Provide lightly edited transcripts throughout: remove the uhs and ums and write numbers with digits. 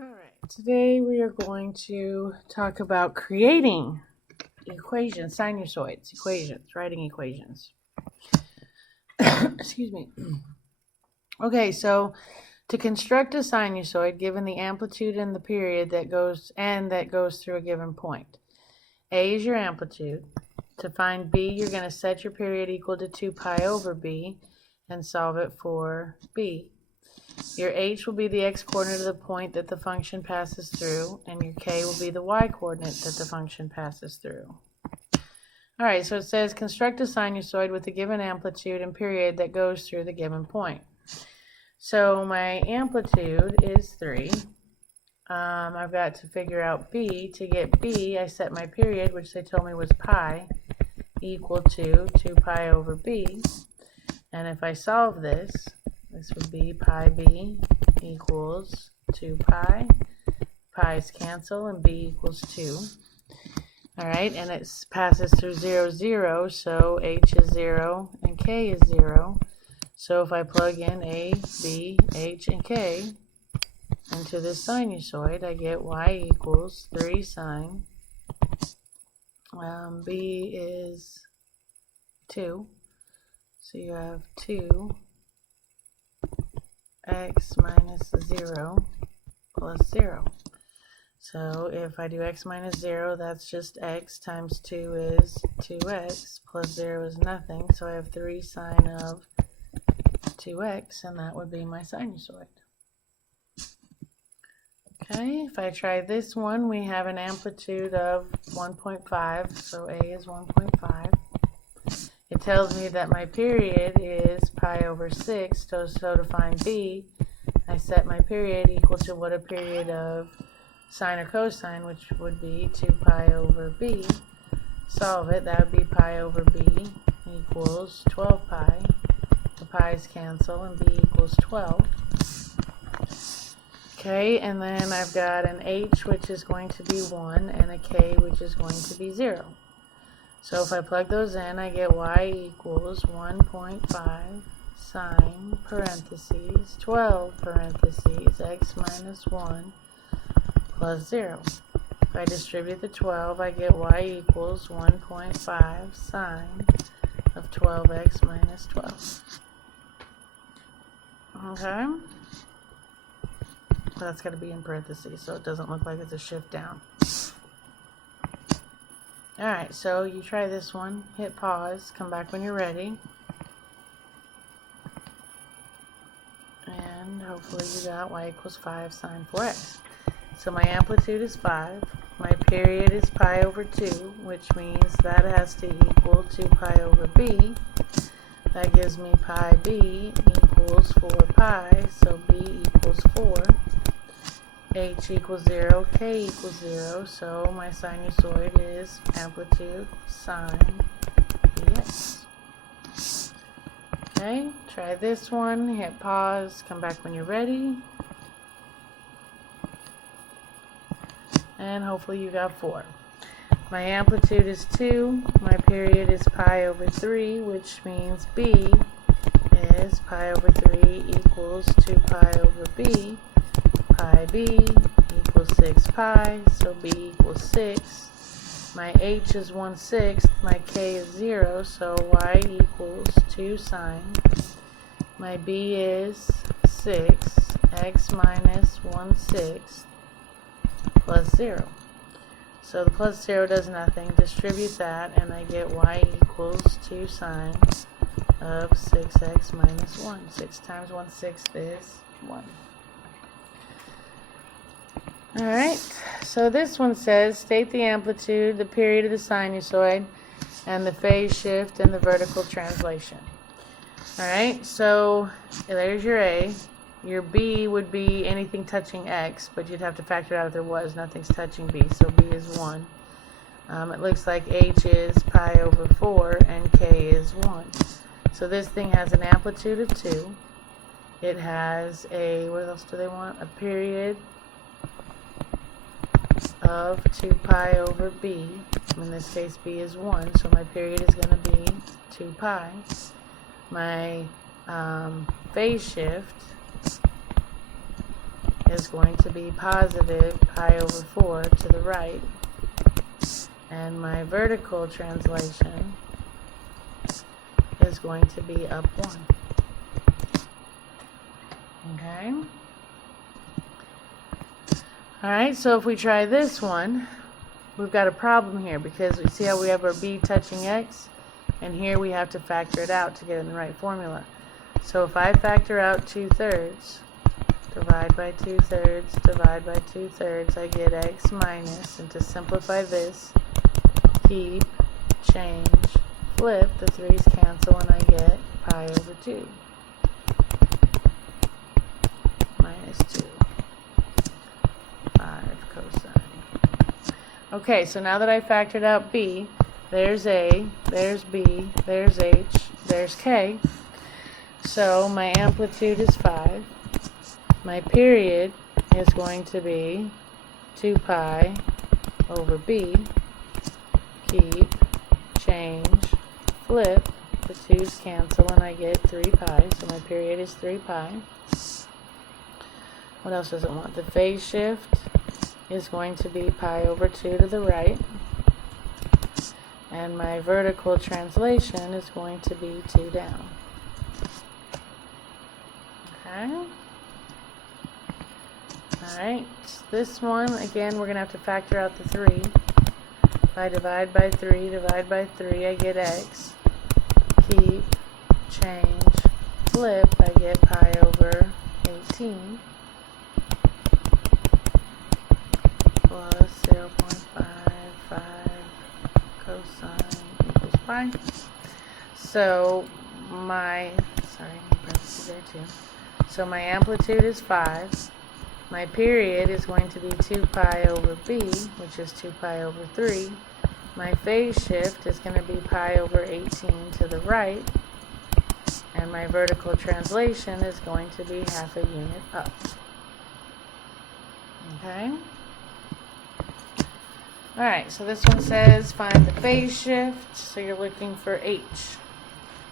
Alright, today we are going to talk about creating equations, sinusoids, equations, writing equations. Excuse me. Okay, so to construct a sinusoid, given the amplitude and the period that goes through a given point. A is your amplitude. To find B, you're going to set your period equal to 2 pi over B and solve it for B. Your h will be the x-coordinate of the point that the function passes through, and your k will be the y-coordinate that the function passes through. Alright, so it says construct a sinusoid with a given amplitude and period that goes through the given point. So my amplitude is 3. I've got to figure out b. To get b, I set my period, which they told me was pi, equal to 2 pi over b. And if I solve this, this would be pi b equals 2 pi. Pi's cancel and b equals 2. Alright, and it passes through 0, 0, so h is 0 and k is 0. So if I plug in a, b, h, and k into this sinusoid, I get y equals 3 sine. B is 2. So you have 2 x minus 0 plus 0. So if I do x minus 0, that's just x times 2 is 2x plus 0 is nothing. So I have 3 sine of 2x, and that would be my sinusoid. Okay, if I try this one, we have an amplitude of 1.5, so A is 1.5. It tells me that my period is pi over 6, so to find B, I set my period equal to what a period of sine or cosine, which would be 2 pi over B. Solve it, that would be pi over B equals 12 pi. The pi's cancel and B equals 12. Okay, and then I've got an h, which is going to be 1, and a k, which is going to be 0. So if I plug those in, I get y equals 1.5 sine parentheses 12 parentheses x minus 1 plus 0. If I distribute the 12, I get y equals 1.5 sine of 12x minus 12. Okay? That's got to be in parentheses, so it doesn't look like it's a shift down. Alright, so you try this one, hit pause, come back when you're ready. And hopefully you got y equals 5 sine 4x. So my amplitude is 5, my period is pi over 2, which means that has to equal 2 pi over b. That gives me pi b equals 4 pi, so b equals 4. H equals 0, k equals 0, so my sinusoid is amplitude sine dx. Okay, try this one, hit pause, come back when you're ready. And hopefully you got 4. My amplitude is 2, my period is pi over 3, which means b is pi over 3 equals 2 pi over b. Pi b equals 6 pi, so b equals 6. My h is 1/6, my k is 0, so y equals 2 sine. My b is 6, x minus 1/6 plus 0. So the plus 0 does nothing. Distribute that, and I get y equals 2 sine of 6x minus 1. 6 times 1/6 is 1. Alright, so this one says, state the amplitude, the period of the sinusoid, and the phase shift and the vertical translation. Alright, so there's your A. Your B would be anything touching X, but you'd have to factor out if there was. Nothing's touching B, so B is 1. It looks like H is pi over 4, and K is 1. So this thing has an amplitude of 2. It has a, what else do they want? A period of 2 pi over b. In this case, b is 1, so my period is going to be 2 pi. My phase shift is going to be positive pi over 4 to the right, and my vertical translation is going to be up 1. Okay? Alright, so if we try this one, we've got a problem here because we see how we have our b touching x, and here we have to factor it out to get in the right formula. So if I factor out 2/3, divide by 2/3, divide by 2/3, I get x minus, and to simplify this, keep, change, flip, the 3's cancel, and I get pi over 2 minus 2, 5 cosine. Okay, so now that I factored out b, there's a, there's b, there's h, there's k. So my amplitude is 5. My period is going to be 2 pi over b. Keep, change, flip, the 2's cancel, and I get 3 pi. So my period is 3 pi. What else does it want? The phase shift is going to be pi over 2 to the right. And my vertical translation is going to be 2 down. Okay. Alright, this one, again, we're going to have to factor out the 3. If I divide by 3, I get x. Keep, change, flip, I get pi over 18. Plus 0.55 cosine equals pi. So my, parentheses there too. So my amplitude is 5. My period is going to be 2 pi over b, which is 2 pi over 3. My phase shift is going to be pi over 18 to the right. And my vertical translation is going to be half a unit up. Okay? Alright, so this one says find the phase shift. So you're looking for h.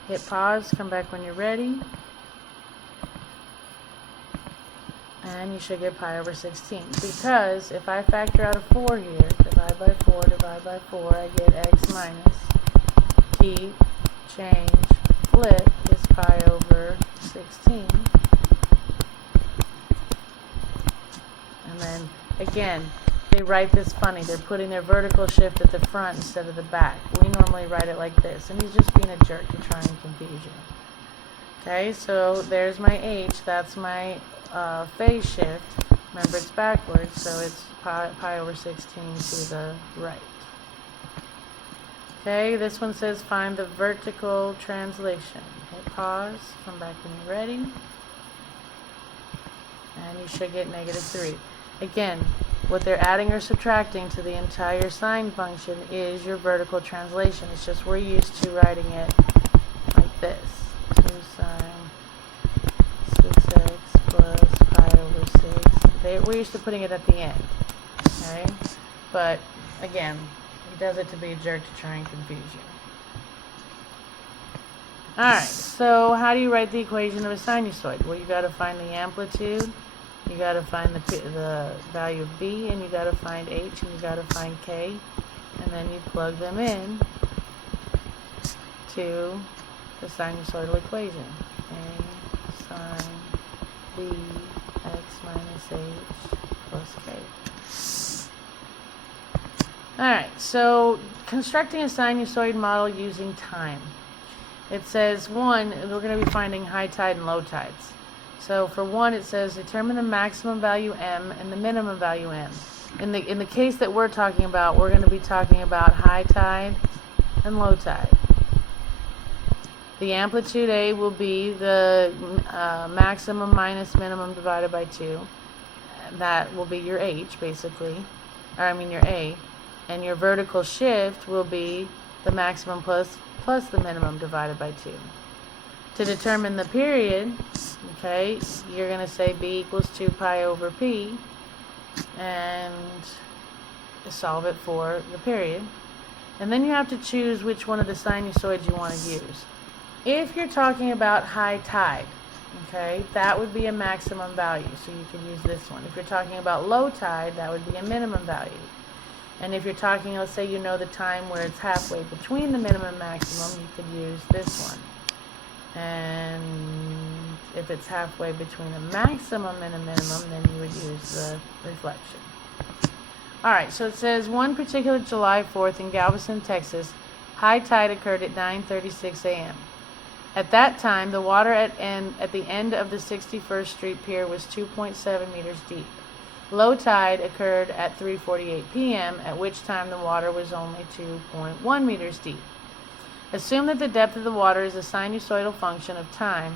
Hit pause, come back when you're ready. And you should get pi over 16. Because if I factor out a 4 here, divide by 4, I get x minus. Keep, change, flip is pi over 16. And then, again, they write this funny. They're putting their vertical shift at the front instead of the back. We normally write it like this. And he's just being a jerk to try and confuse you. Okay, so there's my h. That's my phase shift. Remember, it's backwards, so it's pi over 16 to the right. Okay, this one says find the vertical translation. Hit pause, come back when you're ready, and you should get -3. Again, what they're adding or subtracting to the entire sine function is your vertical translation. It's just we're used to writing it like this. 2 sine 6x plus pi over 6. We're used to putting it at the end. Okay? But, again, he does it to be a jerk to try and confuse you. Alright, so how do you write the equation of a sinusoid? Well, you got to find the amplitude, you got to find the value of b, and you got to find h, and you got to find k, and then you plug them in to the sinusoidal equation. A sine b x minus h plus k. Alright, so constructing a sinusoid model using time. It says, 1, we're going to be finding high tide and low tides. So for 1, it says determine the maximum value m and the minimum value m. In the case that we're talking about, we're going to be talking about high tide and low tide. The amplitude A will be the maximum minus minimum divided by 2. That will be your h, basically. Or I mean your A. And your vertical shift will be the maximum plus the minimum divided by 2. To determine the period, okay, you're going to say b equals 2 pi over p and solve it for the period. And then you have to choose which one of the sinusoids you want to use. If you're talking about high tide, Okay, that would be a maximum value, so you could use this one. If you're talking about low tide, that would be a minimum value. And if you're talking, let's say you know the time where it's halfway between the minimum and maximum, you could use this one. And if it's halfway between a maximum and a minimum, then you would use the reflection. Alright, so it says one particular July 4th in Galveston, Texas, high tide occurred at 9:36 a.m. At that time, the water at the end of the 61st Street Pier was 2.7 meters deep. Low tide occurred at 3:48 p.m., at which time the water was only 2.1 meters deep. Assume that the depth of the water is a sinusoidal function of time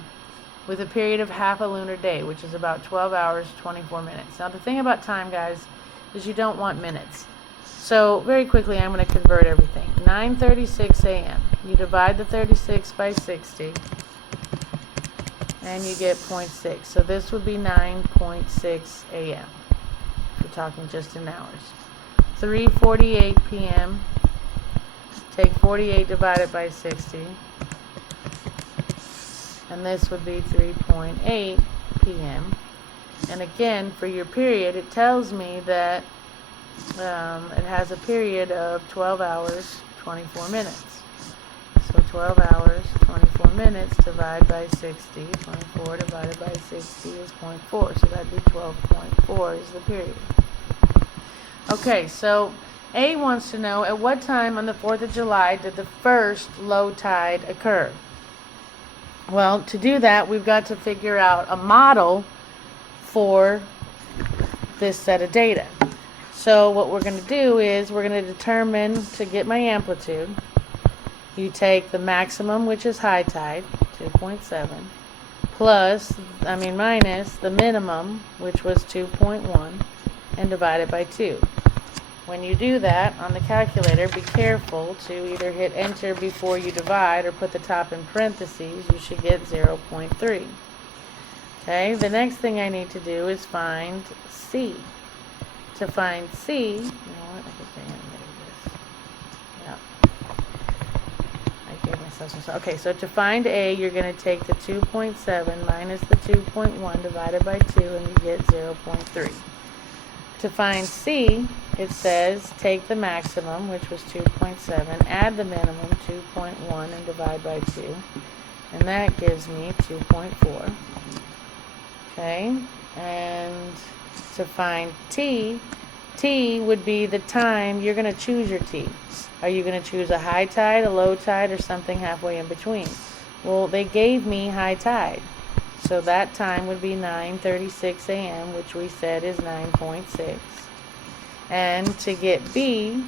with a period of half a lunar day, which is about 12 hours, 24 minutes. Now, the thing about time, guys, is you don't want minutes. So, very quickly, I'm going to convert everything. 9:36 a.m. You divide the 36 by 60, and you get 0.6. So, this would be 9.6 a.m. We're talking just in hours. 3:48 p.m. Take 48 divided by 60, and this would be 3.8 p.m. And again, for your period, it tells me that it has a period of 12 hours, 24 minutes. So 12 hours, 24 minutes divided by 60. 24 divided by 60 is 0.4. So that'd be 12.4 is the period. Okay, so A wants to know, at what time on the 4th of July did the first low tide occur? Well, to do that, we've got to figure out a model for this set of data. So what we're going to do is we're going to determine, to get my amplitude, you take the maximum, which is high tide, 2.7, minus the minimum, which was 2.1, and divide it by 2. When you do that on the calculator, be careful to either hit enter before you divide or put the top in parentheses. You should get 0.3. Okay, the next thing I need to do is find C. To find C, you know what, I think I animated this. Yeah. I gave myself some. Okay, so to find A, you're going to take the 2.7 minus the 2.1 divided by 2, and you get 0.3. To find C, it says take the maximum, which was 2.7, add the minimum, 2.1, and divide by 2. And that gives me 2.4. Okay, and to find T, T would be the time. You're going to choose your T. Are you going to choose a high tide, a low tide, or something halfway in between? Well, they gave me high tide. So that time would be 9:36 a.m., which we said is 9.6. And to get B,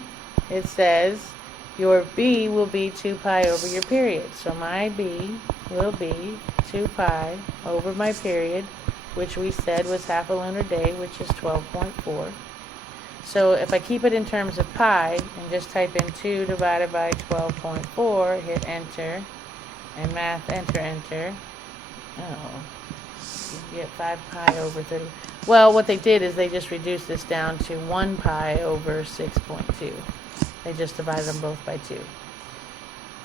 it says your B will be 2 pi over your period. So my B will be 2 pi over my period, which we said was half a lunar day, which is 12.4. So if I keep it in terms of pi and just type in 2 divided by 12.4, hit enter, and math, enter. Oh, you get 5 pi over 30. Well, what they did is they just reduced this down to 1 pi over 6.2. They just divided them both by 2.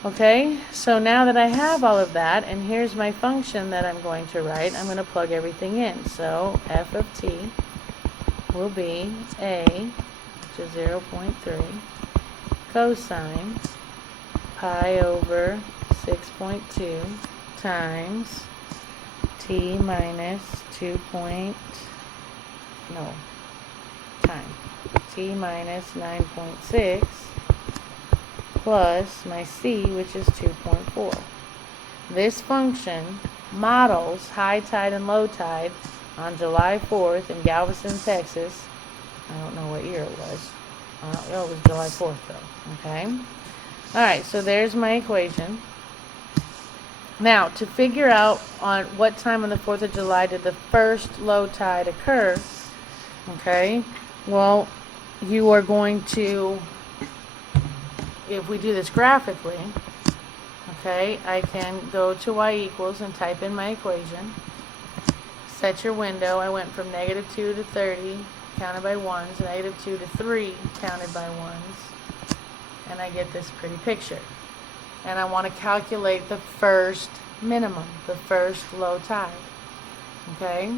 Okay, so now that I have all of that, and here's my function that I'm going to write, I'm going to plug everything in. So f of t will be a, which is 0.3, cosine pi over 6.2 times t minus t minus 9.6 plus my c, which is 2.4. This function models high tide and low tide on July 4th in Galveston, Texas. I don't know what year it was. It was July 4th though. Okay. Alright, so there's my equation. Now, to figure out on what time on the 4th of July did the first low tide occur, okay, well, you are going to, if we do this graphically, okay, I can go to y equals and type in my equation. Set your window. I went from -2 to 30, counted by 1s, -2 to 3, counted by 1s, and I get this pretty picture. And I want to calculate the first minimum, the first low tide. Okay,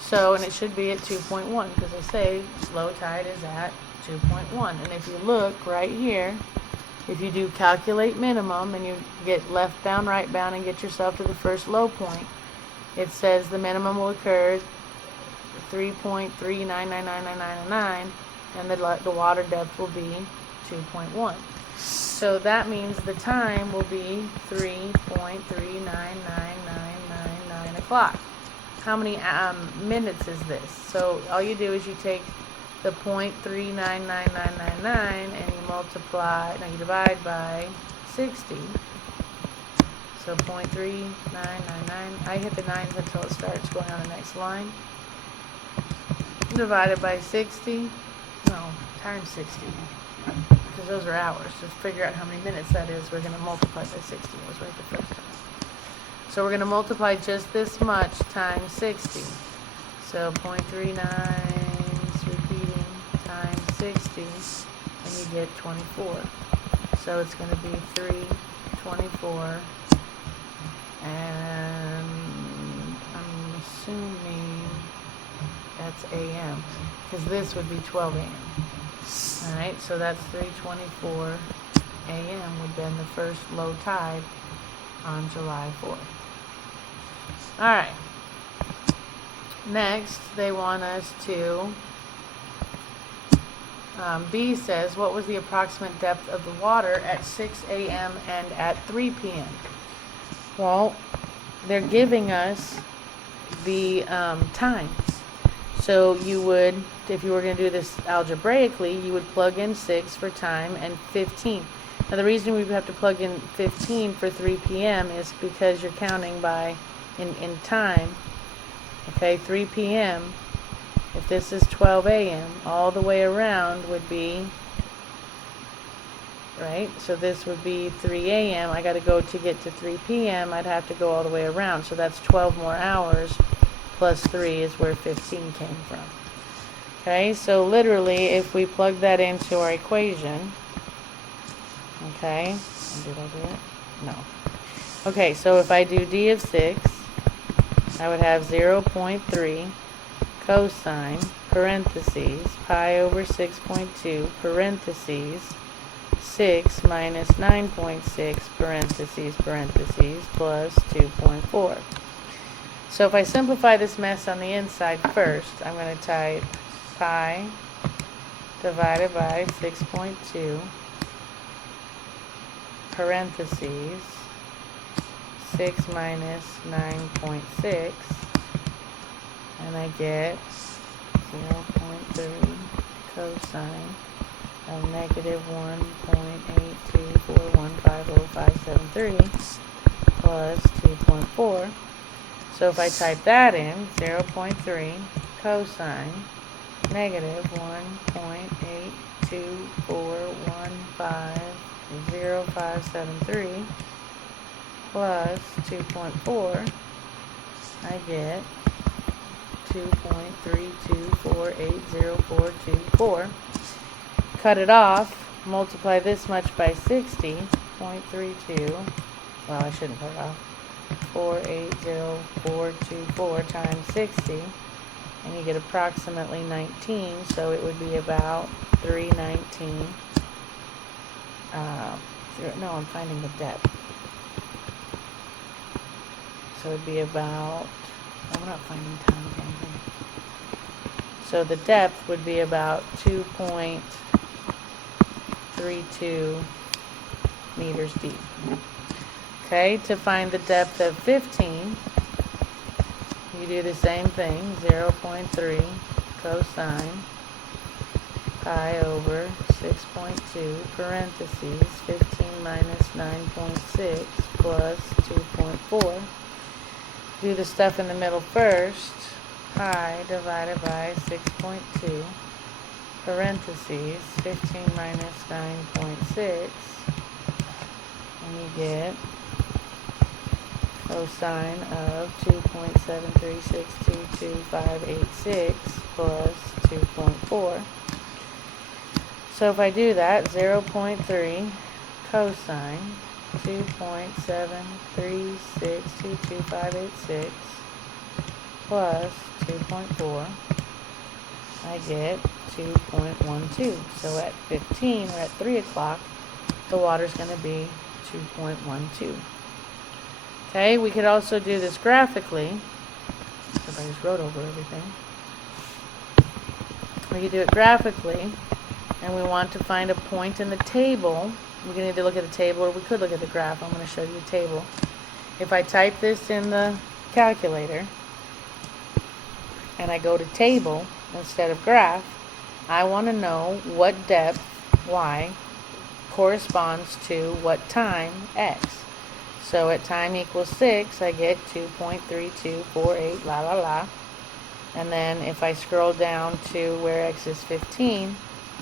so, and it should be at 2.1 because they say low tide is at 2.1. And if you look right here, if you do calculate minimum and you get left bound, right bound, and get yourself to the first low point, it says the minimum will occur 3.3999999, and the water depth will be 2.1. So that means the time will be 3.3999999 o'clock. How many minutes is this? So all you do is you take the 0.399999 and you multiply, no, you divide by 60. So 0.3999, I hit the 9s until it starts going on the next line. Divided by 60, no, times 60, because those are hours. Just figure out how many minutes that is. We're going to multiply by 60. I was right the first time. So we're going to multiply just this much times 60. So 0.39 repeating times 60, and you get 24. So it's going to be 324, and I'm assuming that's AM, because this would be 12 AM. Alright, so that's 3:24 AM would be the first low tide on July 4th. Alright, next they want us to, B says, what was the approximate depth of the water at 6 AM and at 3 PM? Well, they're giving us the times. So you would, if you were going to do this algebraically, you would plug in 6 for time and 15. Now the reason we have to plug in 15 for 3 p.m. is because you're counting by in time. Okay, 3 p.m. If this is 12 a.m., all the way around would be, right? So this would be 3 a.m. I got to go to get to 3 p.m. I'd have to go all the way around. So that's 12 more hours. Plus 3 is where 15 came from. Okay, so literally, if we plug that into our equation, okay, did I do it? No. Okay, so if I do d of 6, I would have 0.3 cosine, parentheses, pi over 6.2, parentheses, 6 minus 9.6, parentheses, plus 2.4. So if I simplify this mess on the inside first, I'm going to type pi divided by 6.2, parentheses, 6 minus 9.6, and I get 0.3 cosine of negative 1.824150573 plus 2.4. So if I type that in, 0.3 cosine negative 1.824150573 plus 2.4, I get 2.32480424. Cut it off, multiply this much by 60, 0.32, well, I shouldn't cut it off, 480,424 times 60, and you get approximately 19, so it would be about 319. No, I'm finding the depth. So it would be about, I'm not finding time again here. So the depth would be about 2.32 meters deep. Okay, to find the depth of 15, you do the same thing, 0.3 cosine pi over 6.2 parentheses 15 minus 9.6 plus 2.4. Do the stuff in the middle first, pi divided by 6.2 parentheses 15 minus 9.6, and you get cosine of 2.736222586 plus 2.4. So if I do that, 0.3 cosine 2.736222586 plus 2.4, I get 2.12. So at 15, or at 3 o'clock, the water's going to be 2.12. Okay, we could also do this graphically. If I just wrote over everything. We could do it graphically, and we want to find a point in the table. We're going to either look at the table, or we could look at the graph. I'm going to show you the table. If I type this in the calculator, and I go to table instead of graph, I want to know what depth, y, corresponds to what time, x. So at time equals 6, I get 2.3248, la la la. And then if I scroll down to where x is 15,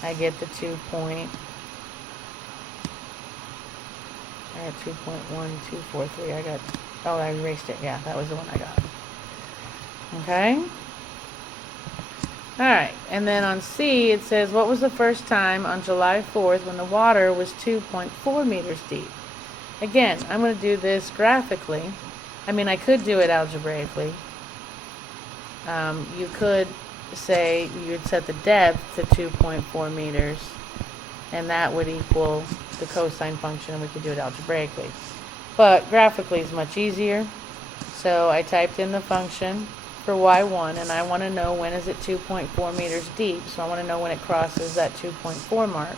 I get the 2.1243. I got, oh, I erased it. Yeah, that was the one I got. Okay. Alright, and then on C, it says, what was the first time on July 4th when the water was 2.4 meters deep? Again, I'm going to do this graphically. I mean, I could do it algebraically. You could say, you'd set the depth to 2.4 meters, and that would equal the cosine function, and we could do it algebraically. But graphically is much easier. So I typed in the function for y1, and I want to know when is it 2.4 meters deep, so I want to know when it crosses that 2.4 mark.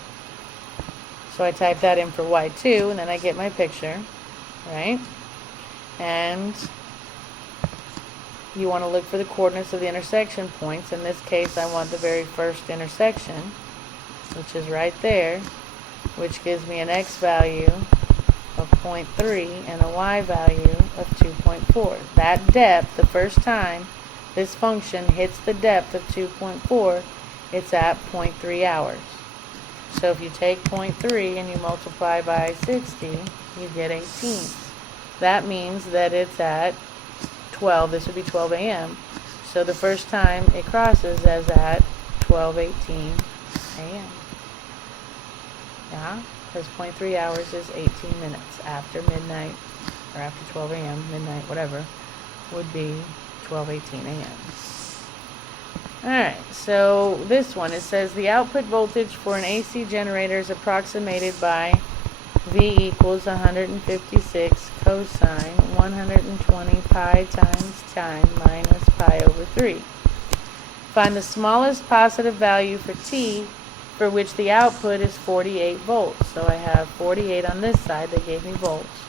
So I type that in for y2, and then I get my picture, right? And you want to look for the coordinates of the intersection points. In this case, I want the very first intersection, which is right there, which gives me an x value of 0.3 and a y value of 2.4. That depth, the first time this function hits the depth of 2.4, it's at 0.3 hours. So if you take 0.3 and you multiply by 60, you get 18. That means that it's at 12. This would be 12 a.m. So the first time it crosses is at 12:18 a.m. Yeah, because 0.3 hours is 18 minutes after midnight, or after 12 a.m., midnight, whatever, would be 12:18 a.m. Alright, so this one, it says the output voltage for an AC generator is approximated by V equals 156 cosine 120 pi times time minus pi over 3. Find the smallest positive value for T for which the output is 48 volts. So I have 48 on this side, they gave me volts,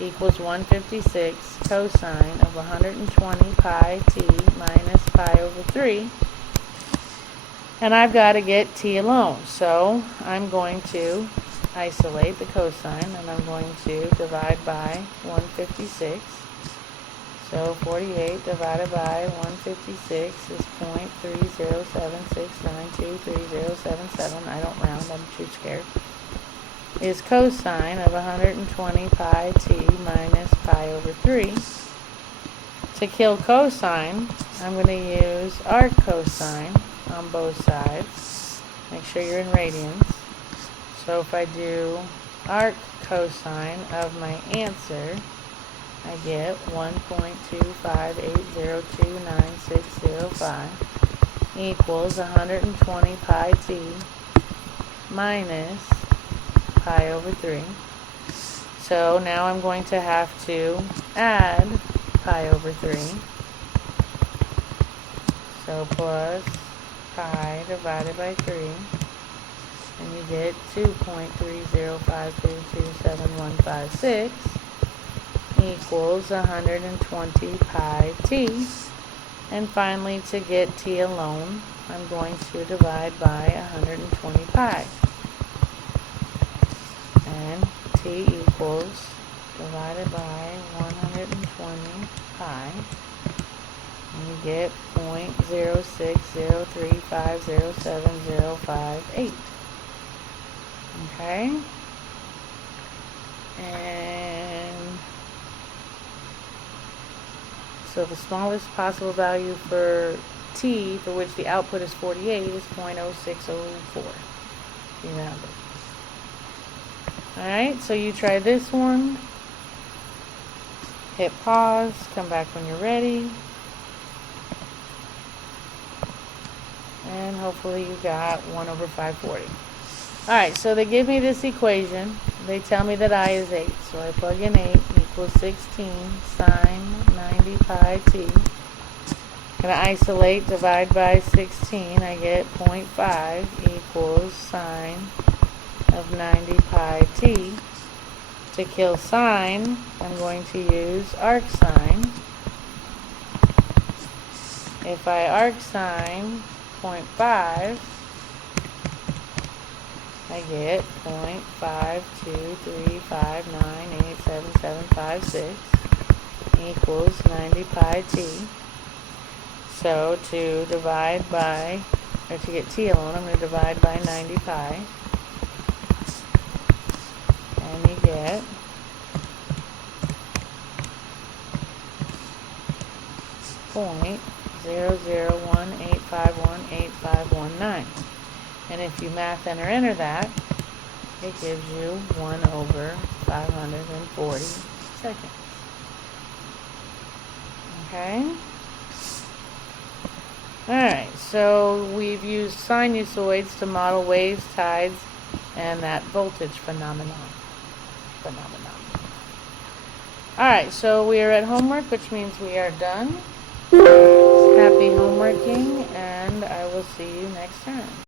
equals 156 cosine of 120 pi T minus pi over 3. And I've got to get T alone. So I'm going to isolate the cosine, and I'm going to divide by 156. So 48 divided by 156 is 0.3076923077. I don't round, I'm too scared. Is cosine of 120 pi t minus pi over 3. To kill cosine, I'm going to use arc cosine on both sides. Make sure you're in radians. So if I do arc cosine of my answer, I get 1.258029605 equals 120 pi t minus pi over 3. So now I'm going to have to add pi over 3. So plus pi divided by 3. And you get 2.305227156 equals 120 pi t. And finally, to get t alone, I'm going to divide by 120 pi. And t equals divided by 120 pi. And you get 0.0603507058. Okay? And so the smallest possible value for t, for which the output is 48, is 0.0604. You round it. Alright, so you try this one. Hit pause, come back when you're ready. And hopefully you got 1 over 540. Alright, so they give me this equation. They tell me that I is 8. So I plug in 8 equals 16 sine 90 pi t. Going to isolate, divide by 16. I get 0.5 equals sine of 90 pi t. To kill sine, I'm going to use arc sine. If I arc sine 0.5, I get 0.52359877756 equals 90 pi t. So to divide by, or to get t alone, I'm going to divide by 90 pi. And you get 0.00185185119. And if you math enter that, it gives you 1 over 540 seconds. Okay? Alright, so we've used sinusoids to model waves, tides, and that voltage phenomenon. Alright, so we are at homework, which means we are done. Happy homeworking, and I will see you next time.